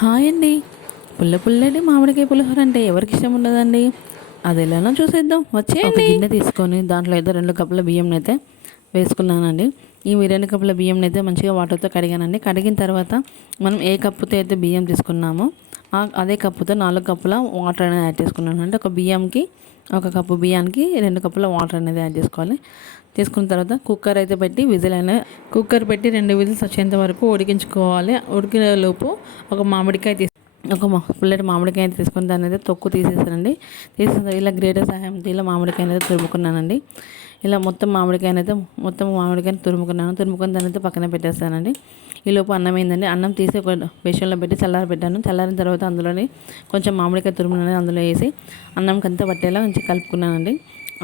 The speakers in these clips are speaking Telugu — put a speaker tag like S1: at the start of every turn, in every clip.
S1: హాయ్ అండి. పుల్ల పుల్లటి మామిడికాయ పులిహోర అంటే ఎవరికి ఇష్టం ఉండదండి? అది ఎలానో చూసేద్దాం. వచ్చేయండి. గిన్నె తీసుకొని దాంట్లో అయితే రెండు కప్పుల బియ్యం అయితే వేసుకున్నానండి. ఈ రెండు కప్పుల బియ్యం అయితే మంచిగా వాటర్తో కడిగానండి. కడిగిన తర్వాత మనం ఏ కప్పుతో అయితే బియ్యం తీసుకున్నామో అదే కప్పుతో నాలుగు కప్పుల వాటర్ అనేది యాడ్ చేసుకున్నాను. అంటే ఒక బియ్యంకి ఒక కప్పు బియ్యానికి రెండు కప్పుల వాటర్ అనేది యాడ్ చేసుకోవాలి. తీసుకున్న తర్వాత కుక్కర్ అయితే పెట్టి విజిల్ అయినా కుక్కర్ పెట్టి రెండు విజిల్స్ వచ్చేంత వరకు ఉడికించుకోవాలి. ఉడికిన లోపు ఒక మామిడికాయ తీసు ఒక పుల్లటి మామిడికాయ తీసుకుని దాని అయితే తొక్కు తీసేసానండి. తీసిన ఇలా గ్రేటర్ సహాయంతో ఇలా మామిడికాయ అనేది తురుముకున్నానండి. ఇలా మొత్తం మామిడికాయనైతే అయితే మొత్తం మామిడికాయని తురుముకున్నాను. తురుముకొని దాని అయితే పక్కన పెట్టేస్తానండి. ఈ లోపు అన్నం ఏంటండి అన్నం తీసి ఒక బేషన్లో పెట్టి చల్లారి పెట్టాను. చల్లారిన తర్వాత అందులోని కొంచెం మామిడికాయ తురుము అనేది అందులో వేసి అన్నంకి అంతా పట్టేలా కొంచెం కలుపుకున్నానండి.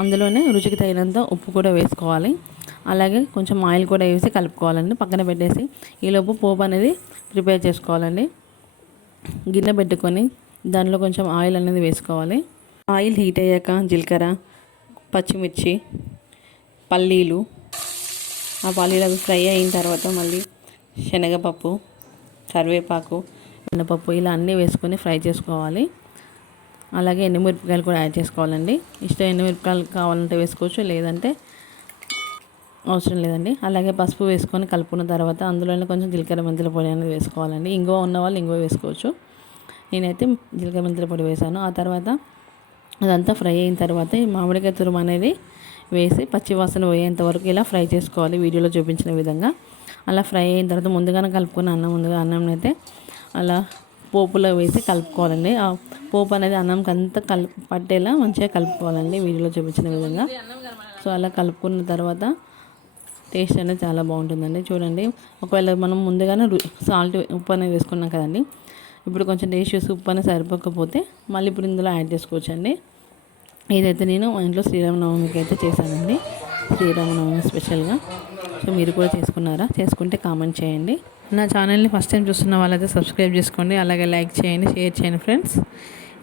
S1: అందులోనే రుచికి తగినంత ఉప్పు కూడా వేసుకోవాలి. అలాగే కొంచెం ఆయిల్ కూడా వేసి కలుపుకోవాలండి. పక్కన పెట్టేసి ఈలోపు పోపు అనేది ప్రిపేర్ చేసుకోవాలండి. గిన్నె పెట్టుకొని దానిలో కొంచెం ఆయిల్ అనేది వేసుకోవాలి. ఆయిల్ హీట్ అయ్యాక జీలకర్ర పచ్చిమిర్చి పల్లీలు. ఆ పల్లీలు అవి ఫ్రై అయిన తర్వాత మళ్ళీ శనగపప్పు కరివేపాకు మినపప్పు ఇలా అన్నీ వేసుకొని ఫ్రై చేసుకోవాలి. అలాగే ఎండుమిరపకాయలు కూడా యాడ్ చేసుకోవాలండి. ఇష్టం ఎండుమిరపకాయలు కావాలంటే వేసుకోవచ్చు లేదంటే అవసరం లేదండి. అలాగే పసుపు వేసుకొని కలుపుకున్న తర్వాత అందులోనే కొంచెం జీలకర్ర మెంతుల పొడి అనేది వేసుకోవాలండి. ఇంగువ ఉన్న వాళ్ళు ఇంగువ వేసుకోవచ్చు. నేనైతే జీలకర్ర మెంతుల పొడి వేసాను. ఆ తర్వాత అదంతా ఫ్రై అయిన తర్వాత ఈ మామిడికాయ తురుము అనేది వేసి పచ్చివాసన పోయేంత వరకు ఇలా ఫ్రై చేసుకోవాలి. వీడియోలో చూపించిన విధంగా. అలా ఫ్రై అయిన తర్వాత ముందుగానే కలుపుకున్న అన్నం ముందుగా అన్నం అయితే అలా పోపులో వేసి కలుపుకోవాలండి. ఆ పోపు అనేది అన్నంకి అంతా కలుపు పట్టేలా మంచిగా కలుపుకోవాలండి వీడియోలో చూపించిన విధంగా. సో అలా కలుపుకున్న తర్వాత టేస్ట్ అనేది చాలా బాగుంటుందండి. చూడండి ఒకవేళ మనం ముందుగానే సాల్ట్ ఉప్పు అనేది వేసుకున్నాం కదండి. ఇప్పుడు కొంచెం టేస్ట్ చూసి ఉప్పు అనేది సరిపోకపోతే మళ్ళీ ఇప్పుడు ఇందులో యాడ్ చేసుకోవచ్చు అండి ఇదైతే నేను మా ఇంట్లో శ్రీరామనవమికి అయితే చేశానండి. శ్రీరామనవమి స్పెషల్గా. సో మీరు కూడా చేసుకున్నారా? చేసుకుంటే కామెంట్ చేయండి. నా ఛానల్ని ఫస్ట్ టైం చూస్తున్న వాళ్ళైతే సబ్స్క్రైబ్ చేసుకోండి. అలాగే లైక్ చేయండి షేర్ చేయండి ఫ్రెండ్స్.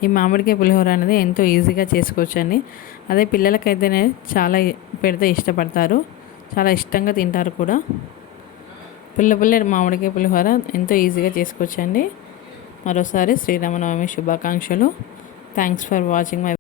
S1: ఈ మామిడికాయ పులిహోర అనేది ఎంతో ఈజీగా చేసుకోవచ్చండి. అదే పిల్లలకైతేనే చాలా పెడితే ఇష్టపడతారు. చాలా ఇష్టంగా తింటారు కూడా. పిల్ల పిల్ల మామిడికాయ పులిహోర ఎంతో ఈజీగా చేసుకోవచ్చండి. మరోసారి శ్రీరామనవమి శుభాకాంక్షలు. Thanks for watching my